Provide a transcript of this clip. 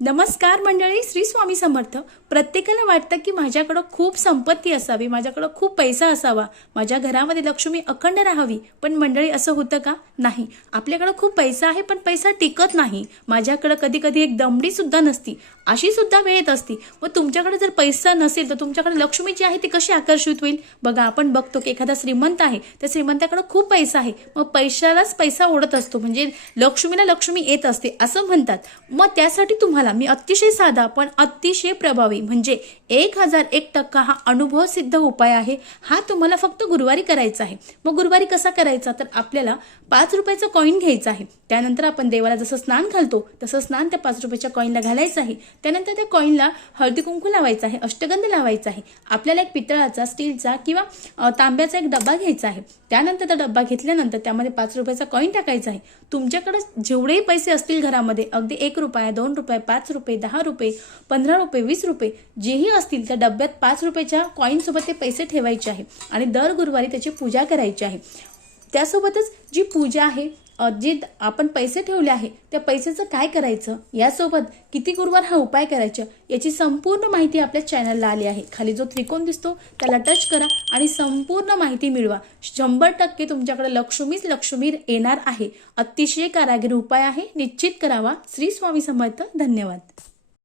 नमस्कार मंडळी श्री स्वामी समर्थ. प्रत्येकाला वाटतं की माझ्याकडं खूप संपत्ती असावी माझ्याकडं खूप पैसा असावा माझ्या घरामध्ये लक्ष्मी अखंड राहावी पण मंडळी असं होतं का? नाही. आपल्याकडं खूप पैसा आहे पण पैसा टिकत नाही. माझ्याकडं कधी कधी एक दमडी सुद्धा नसती. अशी सुद्धा वेळ येत असती. व तुमच्याकडे जर पैसा नसेल तर तुमच्याकडे लक्ष्मी जी आहे ती कशी आकर्षित होईल? बघा आपण बघतो की एखादा श्रीमंत आहे त्या श्रीमंताकडे खूप पैसा आहे. मग पैशालाच पैसा ओढत असतो. म्हणजे लक्ष्मीला लक्ष्मी येत असते असं म्हणतात. मग त्यासाठी तुम्हाला मी अतिशय साधा पण अतिशय प्रभावी. म्हणजे एक हजार एक टक्का हा अनुभव सिद्ध उपाय आहे. हा तुम्हाला फक्त गुरुवारी करायचा आहे. मग गुरुवारी कसा करायचा? तर आपल्याला पाच रुपयाचा कॉईन घ्यायचा आहे. त्यानंतर आपण देवाला जसं स्नान घालतो तसं स्नान त्या पाच रुपयाच्या कॉईनला घालायचं आहे. त्यानंतर त्या कॉईनला हळदी कुंकू लावायचा आहे अष्टगंध लावायचा आहे. आपल्याला एक पितळाचा स्टीलचा किंवा तांब्याचा एक डब्बा घ्यायचा आहे. त्यानंतर त्या डब्बा घेतल्यानंतर त्यामध्ये पाच रुपयाचा कॉईन टाकायचा आहे. तुमच्याकडे जेवढेही पैसे असतील घरामध्ये अगदी एक रुपया दोन रुपये पाच रुपये दहा रुपये पंधरा रुपये वीस रुपये जेही असतील त्या डब्यात पाच रुपयाच्या कॉईनसोबत ते पैसे ठेवायचे आहे. आणि दर गुरुवारी त्याची पूजा करायची आहे. त्यासोबतच जी पूजा आहे जे आपण पैसे ठेवले आहे त्या पैशाचं काय करायचं? यासोबत किती गुरुवार हा उपाय करायचा? याची संपूर्ण माहिती आपल्या चॅनलला आली आहे. खाली जो त्रिकोण दिसतो त्याला टच करा आणि संपूर्ण माहिती मिळवा. शंभर टक्के तुमच्याकडे लक्ष्मीच लक्ष्मी येणार आहे. अतिशय कारागीर उपाय आहे. निश्चित करावा. श्री स्वामी समर्थ. धन्यवाद.